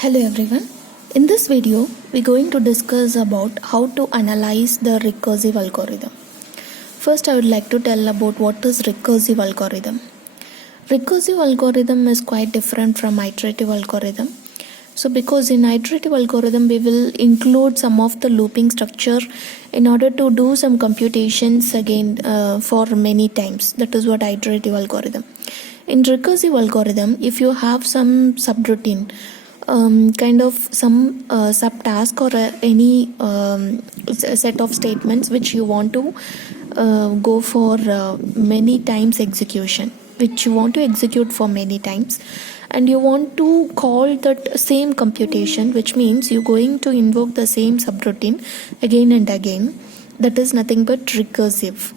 Hello everyone. In this video, we're going to discuss about how to analyze the recursive algorithm. First, I would like to tell about what is recursive algorithm. Recursive algorithm is quite different from iterative algorithm. So because in iterative algorithm, we will include some of the looping structure in order to do some computations again for many times. That is what iterative algorithm. In recursive algorithm, if you have some subroutine, kind of some subtask or any set of statements which you want to go for many times execution, which you want to execute for many times, and you want to call that same computation, which means you're going to invoke the same subroutine again and again. That is nothing but recursive.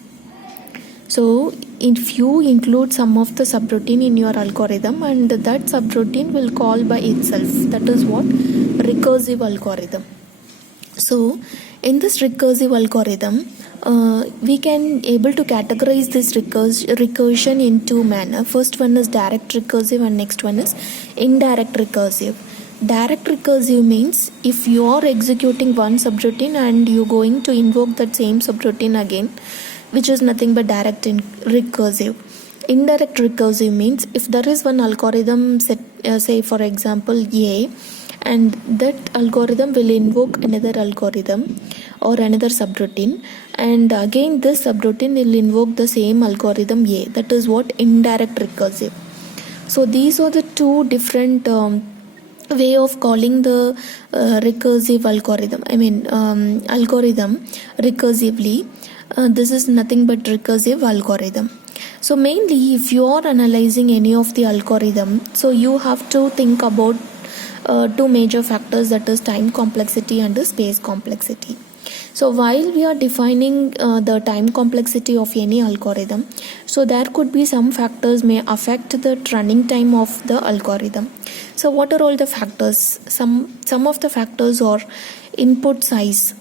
So if you include some of the subroutine in your algorithm and that subroutine will call by itself, that is what recursive algorithm. So in this recursive algorithm, we can able to categorize this recursion in two manner. First one is direct recursive and next one is indirect recursive. Direct recursive means if you are executing one subroutine and you're going to invoke that same subroutine again, which is nothing but direct recursive. Indirect recursive means if there is one algorithm set, say for example A, and that algorithm will invoke another algorithm or another subroutine, and again this subroutine will invoke the same algorithm A. That is what indirect recursive. So these are the two different way of calling the recursive algorithm. Algorithm recursively. This is nothing but recursive algorithm. So mainly if you are analyzing any of the algorithm, so you have to think about two major factors, that is time complexity and the space complexity. So while we are defining the time complexity of any algorithm, so there could be some factors may affect the running time of the algorithm. So what are all the factors? Some of the factors are input size.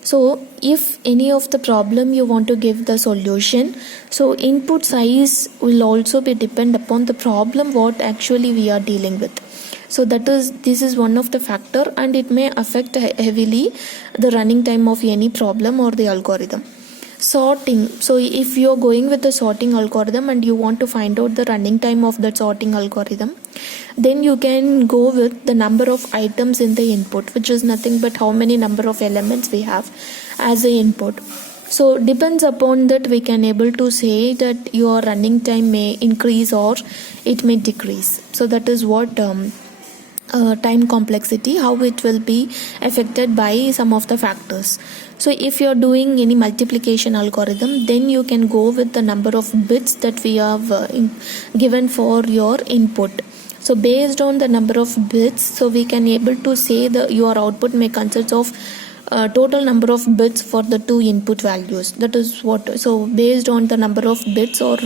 So if any of the problem you want to give the solution, so input size will also be depend upon the problem what actually we are dealing with. So this is one of the factor, and it may affect heavily the running time of any problem or the algorithm. Sorting. So if you are going with the sorting algorithm and you want to find out the running time of that sorting algorithm, then you can go with the number of items in the input, which is nothing but how many number of elements we have as a input. So depends upon that we can able to say that your running time may increase or it may decrease. So that is what time complexity, how it will be affected by some of the factors. So if you're doing any multiplication algorithm, then you can go with the number of bits that we have given for your input. So based on the number of bits, so we can able to say that your output may consist of total number of bits for the two input values. That is what. So based on the number of bits or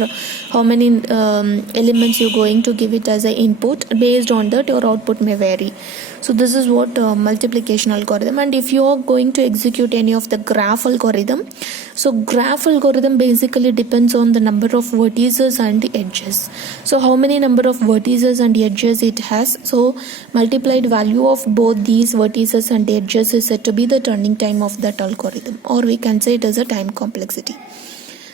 how many elements you're going to give it as an input, based on that your output may vary. So this is what multiplication algorithm. And if you are going to execute any of the graph algorithm, so graph algorithm basically depends on the number of vertices and the edges. So how many number of vertices and edges it has, so multiplied value of both these vertices and edges is said to be the turning time of that algorithm, or we can say it is a time complexity.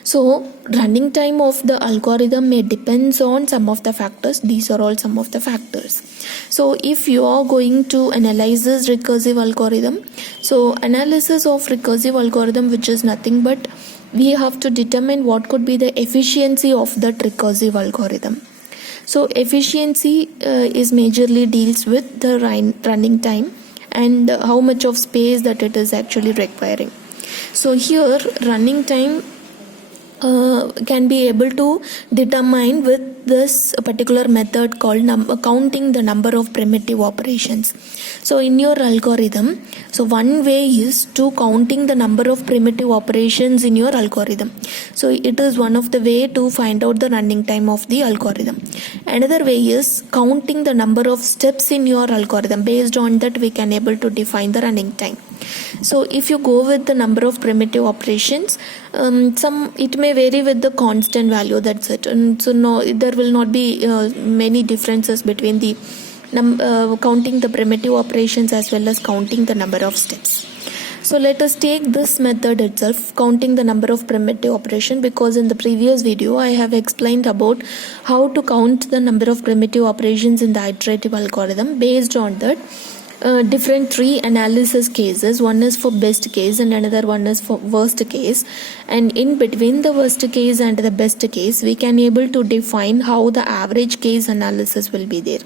So running time of the algorithm may depends on some of the factors. These are all some of the factors. So if you are going to analyze this recursive algorithm, so analysis of recursive algorithm, which is nothing but we have to determine what could be the efficiency of that recursive algorithm. So efficiency is majorly deals with the running time and how much of space that it is actually requiring. So here running time can be able to determine with this particular method called counting the number of primitive operations. So in your algorithm, so one way is to counting the number of primitive operations in your algorithm. So it is one of the way to find out the running time of the algorithm. Another way is counting the number of steps in your algorithm. Based on that we can able to define the running time. So if you go with the number of primitive operations, it may vary with the constant value, that's it. And so no, there will not be many differences between the counting the primitive operations as well as counting the number of steps. So let us take this method itself, counting the number of primitive operation, because in the previous video I have explained about how to count the number of primitive operations in the iterative algorithm. Based on that, different three analysis cases. One is for best case and another one is for worst case, and in between the worst case and the best case we can able to define how the average case analysis will be there.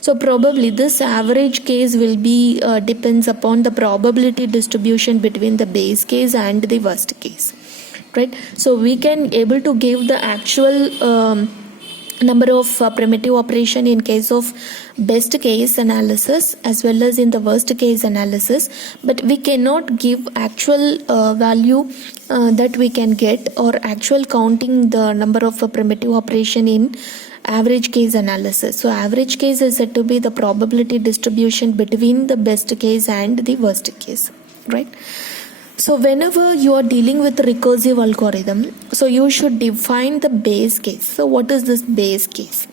So probably this average case will be depends upon the probability distribution between the base case and the worst case, right? So we can able to give the actual number of primitive operation in case of best case analysis as well as in the worst case analysis, but we cannot give actual value that we can get, or actual counting the number of primitive operation in average case analysis. So average case is said to be the probability distribution between the best case and the worst case, right? So whenever you are dealing with recursive algorithm, so you should define the base case. So what is this base case?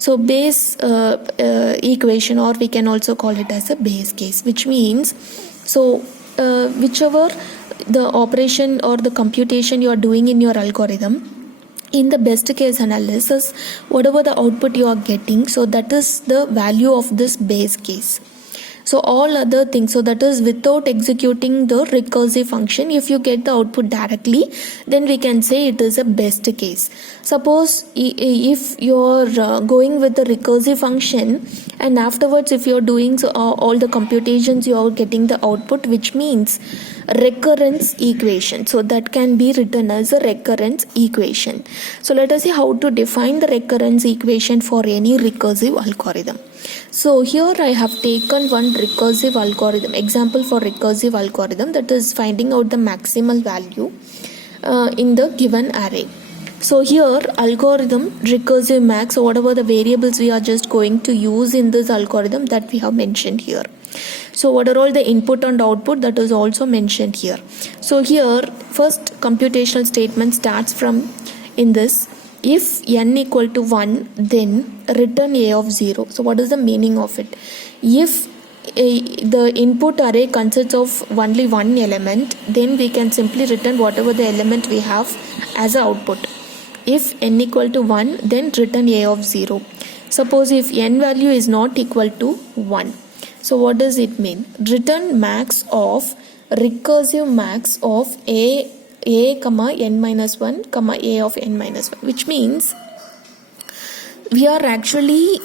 So base equation, or we can also call it as a base case, which means so whichever the operation or the computation you are doing in your algorithm, in the best case analysis, whatever the output you are getting, so that is the value of this base case. So all other things, so that is without executing the recursive function, if you get the output directly, then we can say it is a best case. Suppose if you're going with the recursive function and afterwards if you're doing all the computations, you are getting the output, which means recurrence equation. So that can be written as a recurrence equation. So let us see how to define the recurrence equation for any recursive algorithm. So here I have taken one recursive algorithm, example for recursive algorithm, that is finding out the maximal value in the given array. So here algorithm recursive max, so whatever the variables we are just going to use in this algorithm, that we have mentioned here. So what are all the input and output, that is also mentioned here. So here first computational statement starts from in this, if n equal to 1, then return a of 0. So what is the meaning of it? If the input array consists of only one element, then we can simply return whatever the element we have as an output. If n equal to 1, then return a of 0. Suppose if n value is not equal to 1. So what does it mean? Return max of recursive max of a comma n minus 1 comma a of n minus 1, which means we are actually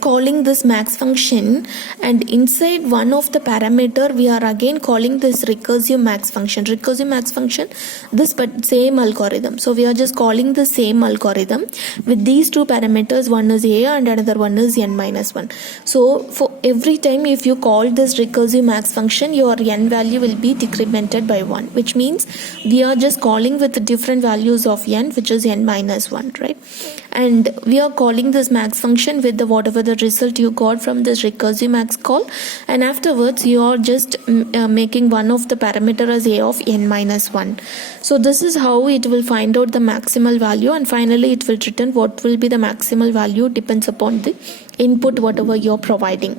calling this max function, and inside one of the parameter we are again calling this recursive max function. Recursive max function, this but same algorithm. So we are just calling the same algorithm with these two parameters, one is a and another one is n minus 1. So for every time if you call this recursive max function, your n value will be decremented by 1, which means we are just calling with the different values of n, which is n minus 1, right? And we are calling this max function with the whatever the result you got from this recursive max call, and afterwards you are just making one of the parameter as a of n minus 1. So this is how it will find out the maximal value, and finally it will return what will be the maximal value depends upon the input whatever you're providing.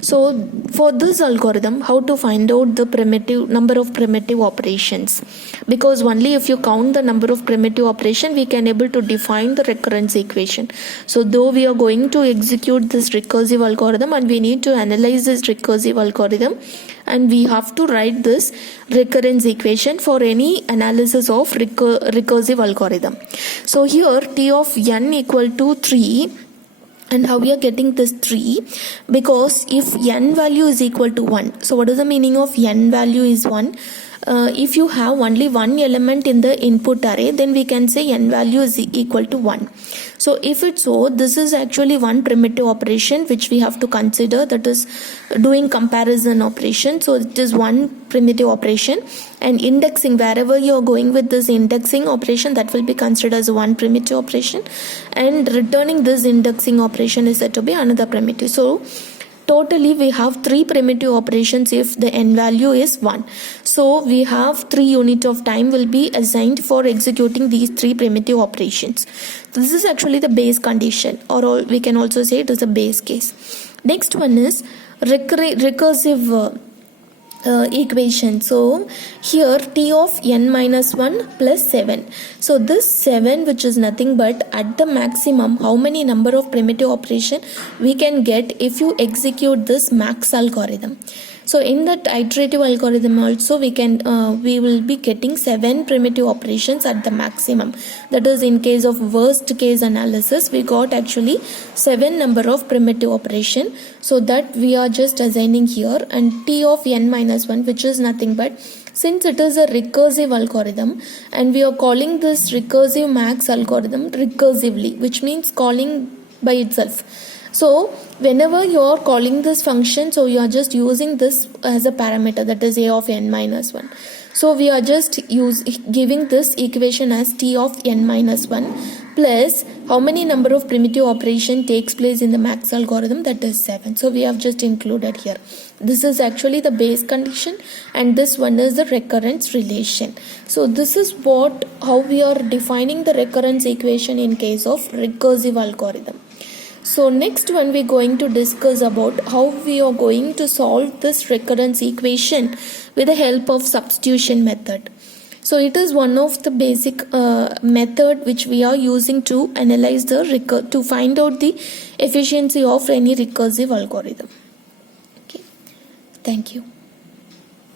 So for this algorithm, how to find out the primitive number of primitive operations, because only if you count the number of primitive operation we can able to define the recurrence equation. So though we are going to execute this recursive algorithm and we need to analyze this recursive algorithm, and we have to write this recurrence equation for any analysis of recursive algorithm. So here t of n equal to 3, and how we are getting this 3, because if n value is equal to 1, so what is the meaning of n value is 1? If you have only one element in the input array, then we can say n value is equal to 1. So if it's so, this is actually one primitive operation which we have to consider, that is doing comparison operation. So it is one primitive operation, and indexing, wherever you are going with this indexing operation, that will be considered as one primitive operation, and returning this indexing operation is said to be another primitive. So totally we have 3 primitive operations if the n value is 1. So we have 3 units of time will be assigned for executing these 3 primitive operations. This is actually the base condition, or we can also say it is a base case. Next one is recursive equation. So here t of n minus 1 plus 7. So this 7, which is nothing but at the maximum how many number of primitive operation we can get if you execute this max algorithm. So in that iterative algorithm also we will be getting 7 primitive operations at the maximum. That is, in case of worst case analysis, we got actually 7 number of primitive operation. So that we are just assigning here, and t of n minus 1, which is nothing but, since it is a recursive algorithm and we are calling this recursive max algorithm recursively, which means calling by itself. So whenever you are calling this function, so you are just using this as a parameter, that is a of n minus 1. So we are just giving this equation as t of n minus 1 plus how many number of primitive operation takes place in the max algorithm, that is 7. So we have just included here. This is actually the base condition, and this one is the recurrence relation. So this is how we are defining the recurrence equation in case of recursive algorithm. So next one we're going to discuss about how we are going to solve this recurrence equation with the help of substitution method. So it is one of the basic method which we are using to analyze to find out the efficiency of any recursive algorithm. Okay, thank you.